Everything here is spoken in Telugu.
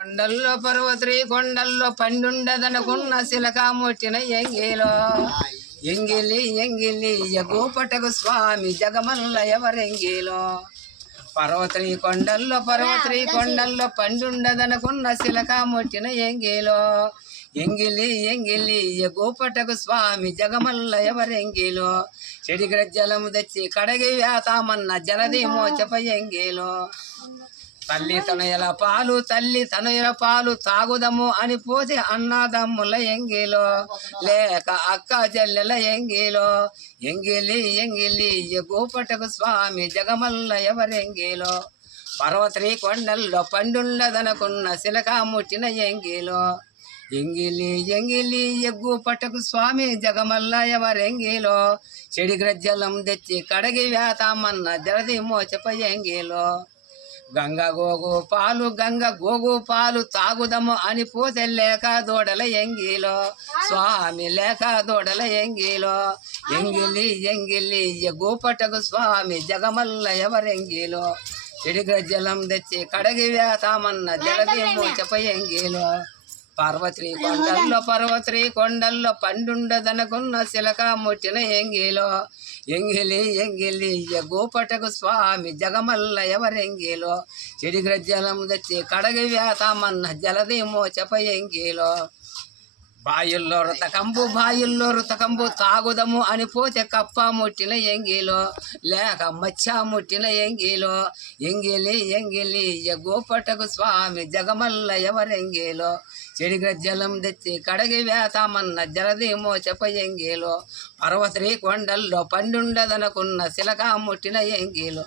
కొండల్లో పర్వత్రి కొండల్లో పండుండదనుకున్న శిలక ముట్టిన ఎంగిలో ఎంగిలి ఎంగిలి ఎగూపటకు స్వామి జగమల్ల ఎవరెంగిలో పర్వత్రి కొండల్లో పండుండదనుకున్న శిలక ముట్టిన ఎంగిలో ఎంగిలి ఎంగిలి ఎగూపటకు స్వామి జగమల్ల ఎవరెంగిలో చెడి గ్రజ్జలము తెచ్చి కడగి వేతామన్న జలది మోచప ఎంగిలో తల్లి తనయుల పాలు తాగుదము అని పోతే అన్నదమ్ముల ఎంగిలో లేక అక్క చెల్లెల ఎంగిలో ఎంగిలి ఎంగిలి ఎగూపటకు స్వామి జగమల్ల ఎవరెంగిలో పర్వత్రి కొండల్లో పండుండదనుకున్న శిలక ముట్టిన ఎంగిలో ఎంగిలి ఎంగిలి ఎగ్గుపటకు స్వామి జగమల్ల ఎవరెంగిలో చెడి గ్రజ్జలం తెచ్చి కడగి వేతామన్న జలది మోచప ఎంగిలో గంగ గోగు పాలు తాగుదము అని పోతే లేక దూడల ఎంగిలో స్వామి లేక దూడల ఎంగిలో ఎంగిలి ఎంగిలి ఎగూపటకు స్వామి జగమల్ల ఎవరెంగిలో చెడి గజ్జలం తెచ్చి కడగి వేతామన్న జలది మోచప ఎంగిలో పర్వత్రి కొండల్లో పండుండదనుకున్న శిలక ముట్టిన ఎంగిలో ఎంగిలి ఎంగిలి ఎగూపటకు స్వామి జగమల్ల ఎవరెంగిలో చెడి గ్రజ్జలం తెచ్చి కడగి వేతామన్న జలది మోచప ఎంగిలో బాయిల్లో రుతకంబు తాగుదము అని పోతే కప్ప ముట్టిన ఎంగిలో లేక మచ్చ ముట్టిన ఎంగిలో ఎంగిలి ఎంగిలి ఎగూపటకు స్వామి జగమల్ల ఎవరెంగిలో చెడి గజ్జలం తెచ్చి కడగి వేతామన్న జలది మోచప ఎంగిలో పర్వత్రి కొండల్లో పండుండదనుకున్న శిలక ముట్టిన ఎంగిలో